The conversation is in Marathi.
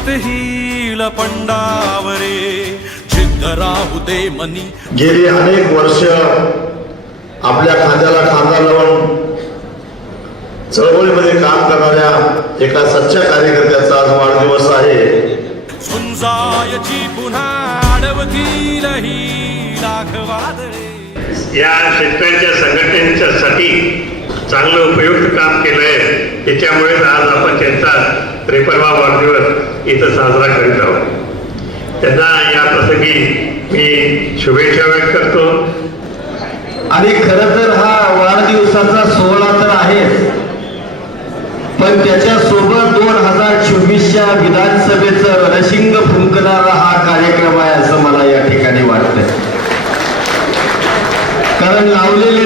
वाटेत हिल पंडावरे जिद्द राहू दे मनी। गेली अनेक वर्ष आपल्या खांद्याला खांदा लावून चळवळीमध्ये काम करणाऱ्या एका सच्च्या कार्यकर्त्याचा आज वाढदिवस आहे। झुंजायची पुन्हा अडवतील ही लाख वादळे। या शेतकऱ्यांच्या संघटनेच्यासाठी चांगलं उपयुक्त काम केलंय, त्याच्यामुळे आज आपण त्यांचा 53वा वाढदिवस इथं साजरा करीत आहोत। त्यांना या प्रसंगी मी शुभेच्छा व्यक्त करतो। आणि खरं तर हा वाढदिवसाचा सोहळा तर आहे, पण त्याच्यासोबत 2024च्या विधानसभेचं रणशिंग फुंकणारा हा कार्यक्रम आहे असं मला या ठिकाणी वाटतंय। कारण लावलेली